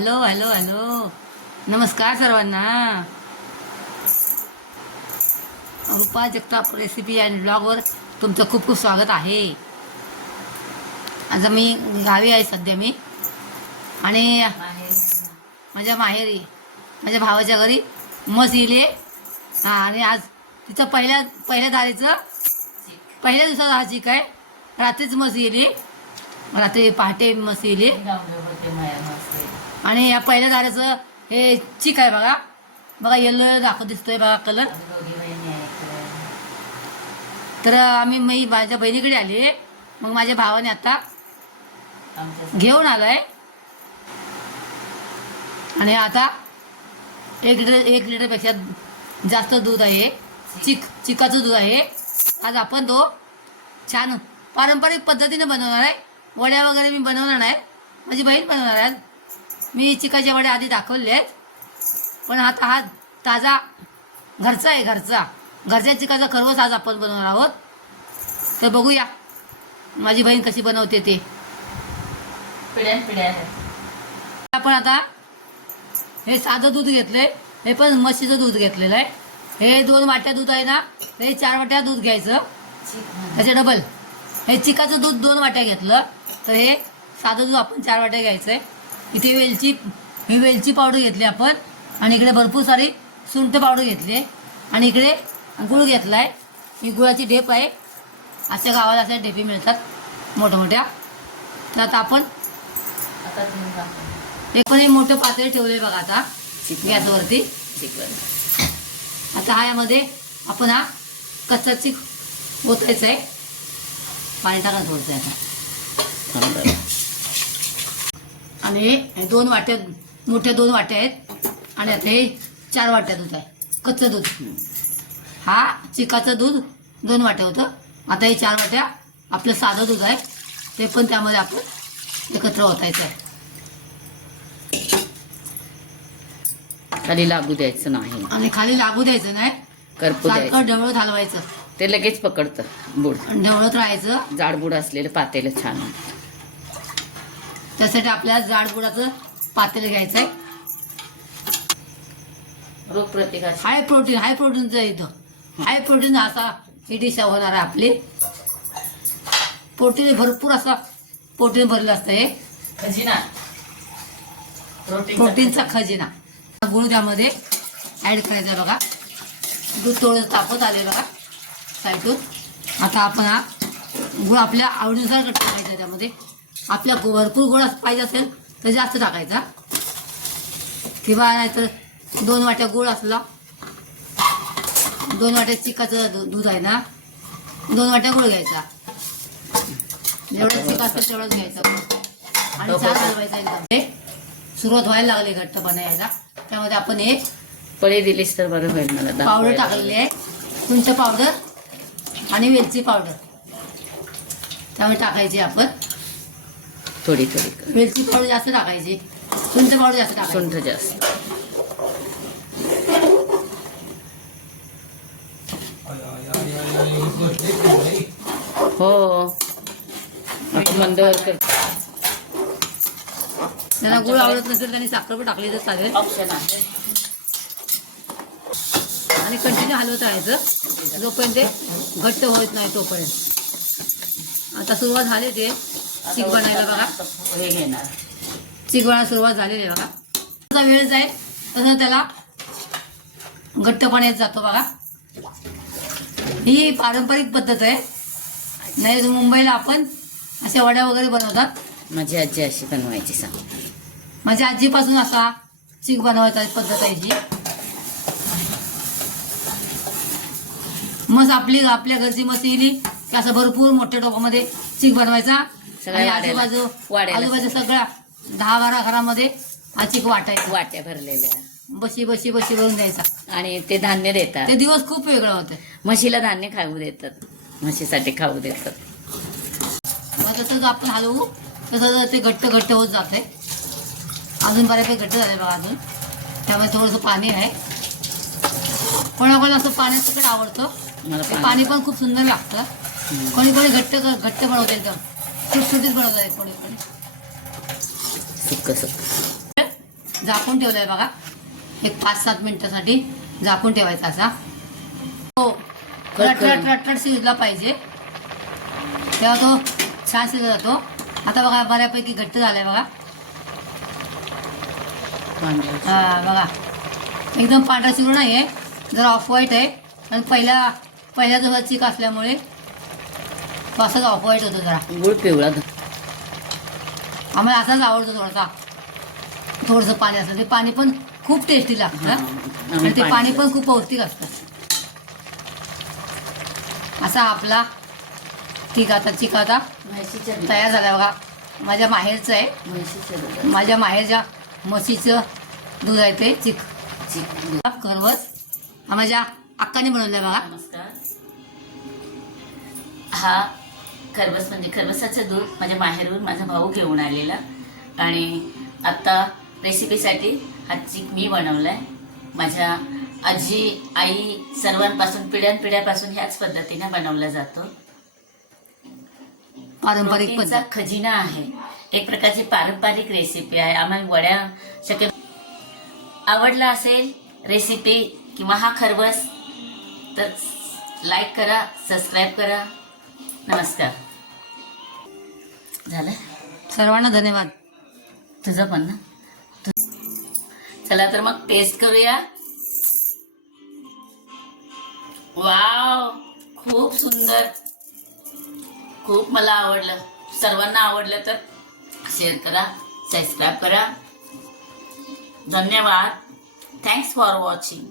Hello hello hello. नमस्कार सर्वांना. Rupa Jagtap recipe and ब्लॉगवर तुमचं खूप खूप स्वागत आहे. आज मी गावी आहे सध्या मी, आणि माझ्या माहेरी माझ्या भावाच्या घरी म्हस येईल. हां, आणि आज तिचं पहिल्या दारीचं पहिल्या दिवसाचा हा चिक आहे. रात्रीच म्हस येईल, रात्री पहाटे म्हस येईल. आणि या पहिल्या दाऱ्याचं हे चिक आहे बघा. बघा येलो दाखव दिसतोय बघा कलर. तर मी माझ्या बहिणीकडे आली. मग माझ्या भावाने आता घेऊन आलाय. आणि आता 1 लिटरपेक्षा जास्त दूध आहे. चिकाचं दूध आहे. आज आपण तो छान पारंपरिक पद्धतीने बनवणार आहे. वड्या वगैरे मी बनवणार नाही, माझी बहीण बनवणार आहे. मी चिकाच्या वड्या आधी दाखवले आहेत, पण आता हा ताजा घरचा आहे. घरच्या चिकाचा खरवस आज आपण बनवणार आहोत. तर बघूया माझी बहीण कशी बनवते ते. पिढ्या आपण आता हे साधं दूध घेतलंय, हे पण म्हशीचं दूध घेतलेलं आहे. हे 2 वाट्या दूध आहे ना, हे 4 वाट्या दूध घ्यायचं. त्याचे डबल हे चिकाचं दूध 2 वाट्या घेतलं, तर हे साधं दूध आपण 4 वाट्या घ्यायचं आहे. इथे वेलची पावडर घेतली आपण, आणि इकडे भरपूर सारी सुंठ पावडर घेतली, आणि इकडे गुळ घेतलाय. ही गुळाची ढेप आहे. अशा गावाला अशा ढेपी मिळतात मोठ्या. तर आता आपण एक पण हे मोठं पातेल ठेवलंय बघा आता गॅसवरती. आता यामध्ये आपण हा कच्चा चिक ओतायचा आहे. पाणी टाका थोडंसं आता. आणि हे 2 वाट्या मोठ्या 2 वाट्या आहेत, आणि आता हे 4 वाट्या दूध आहे, कच्चं दूध. हा चिकाचं दूध 2 वाट्या होतं. आता हे 4 वाट्या आपलं साधं दूध आहे, ते पण त्यामध्ये आपण एकत्र ओतायचं आहे. खाली लागू द्यायचं नाही, आणि खाली लागू द्यायचं नाही. करपू द्यायचं. सारखं ढवळत हलवायचं, ते लगेच पकडतं बुड. ढवळत राहायचं. जाडबुड असलेलं पातेलं छान. त्यासाठी आपल्याला जाड बुडाचं पातेलं घ्यायचं आहे. रोग प्रतिकार हाय प्रोटीनचं इथं हाय प्रोटीन असा ही डिश होणार आहे आपली. प्रोटीन भरपूर असा प्रोटीन भरलं असतं. हे खजिना, प्रोटीनचा खजिना. गुळ त्यामध्ये ॲड करायचा बघा. दूध थोडं तापत आले बघा साईडून. आता आपण हा गुळ आपल्या आवडीनुसार टाकायचा. त्यामध्ये आपल्या भरपूर गोड पाहिजे असेल तर जास्त टाकायचा, किंवा नाहीतर 2 वाट्या गुळ असला, 2 वाट्या चिकाचं दूध आहे ना, 2 वाट्या गुळ घ्यायचा. जेवढं चिक असतं तेवढंच घ्यायचं. आणि छान हलवायचा एकदम. हे सुरुवात व्हायला लागली घट्टपणा यायला. त्यामध्ये आपण हे पळे दिलीस तर बरं होईल. मला पावडर टाकलेली आहे, सुंठ पावडर आणि वेलची पावडर त्यामुळे टाकायची. आपण थोडी वेलची पावडर जास्त टाकायची, सुंठ पावडर जास्त टाकायची. सुंठ जास्त. हो, मंदवर कर. त्यांना गुळ आवडत नसेल त्यांनी साखर पण टाकली तर चालेल. ऑप्शन आहे. आणि कंटिन्यू हलवत राहायचं जोपर्यंत ते घट्ट होत नाही तोपर्यंत. आता सुरुवात झाली ते चिक बनायला बघा. हे घेणार चिक बनायला सुरुवात झालेली आहे बघा. जसा वेळ जाईल तसं त्याला घट्टपणा येत जातो बघा. ही पारंपरिक पद्धत आहे. नाही मुंबईला आपण अशा वड्या वगैरे बनवतात. माझी आजी अशी बनवायची. सांग, माझ्या आजीपासून असा चिक बनवायचा पद्धत आहे ही. मग आपल्या घरची मस येईल की असं भरपूर मोठ्या टोपामध्ये चिक बनवायचा. आणि आजूबाजू सगळ्या 10-12 घरामध्ये हा चिक वाटायचा. वाट्या भरलेल्या बशी भरून द्यायचा. आणि ते धान्य देतात. ते दिवस खूप वेगळं होतं. म्हशीला धान्य खाऊ देतात, म्हशीसाठी खाऊ देतात. मग तसंच आपण हलवू तसं ते घट्ट होत जाते. अजून बऱ्यापैकी घट्ट झाले बघा. अजून त्यामध्ये थोडंसं पाणी आहे. कोणाकोणाला असं पाण्यात तिकडे आवडतं. मला पाणी पण खूप सुंदर लागतं. कोणी घट्ट बनवते, एकदम सुटसुटीत बनवतात. कोणी सुक्क झाकून ठेवलाय बघा. एक 5-7 मिनिटासाठी झाकून ठेवायचा असा. तो रटरट रटरट शिजला पाहिजे, तेव्हा तो छान शिजला जातो. आता बघा बऱ्यापैकी घट्ट झालाय बघा. हा बघा, एकदम पांढरा शिरू नाही आहे, जरा ऑफ व्हाईट आहे. आणि पहिल्या जो चिक असल्यामुळे तो असाच ऑफ व्हाईट होतो जरा. गुळ पिवळा. आम्हाला असाच आवडतो थोडासा. थोडंसं पाणी असतं, ते पाणी पण खूप टेस्टी लागतं आणि ते पाणी पण खूप पौष्टिक असतं. असा आपला चिक आता तयार झाला बघा. माझ्या माहेरचं आहे, माझ्या माहेरच्या म्हशीचं दूध आहे ते चिक. खरवस हा माझ्या अक्काने बनवलाय बघा. नमस्कार. हा खरबस म्हणजे खरबसाचं दूध माझ्या माहेरून माझा भाऊ घेऊन आलेला, आणि आता रेसिपीसाठी हा चिक मी बनवलाय. माझ्या आजी आई सर्वांपासून पिढ्यानपिढ्यापासून ह्याच पद्धतीने बनवला जातो. पारंपरिक प्रोटीनचा पद्धत. खजिना आहे, एक प्रकारची पारंपरिक रेसिपी आहे. आम्हाला वड्या शक्य आवडला असेल रेसिपी किंवा हा खरबस तर लाईक करा, सबस्क्राईब करा. नमस्कार. झालं सर्वांना धन्यवाद. तुझं पण ना. चला तर मग टेस्ट करूया. वाव, खूप सुंदर, खूप मला आवडलं. सर्वांना आवडलं तर शेअर करा, सबस्क्राईब करा. धन्यवाद. Thanks for watching.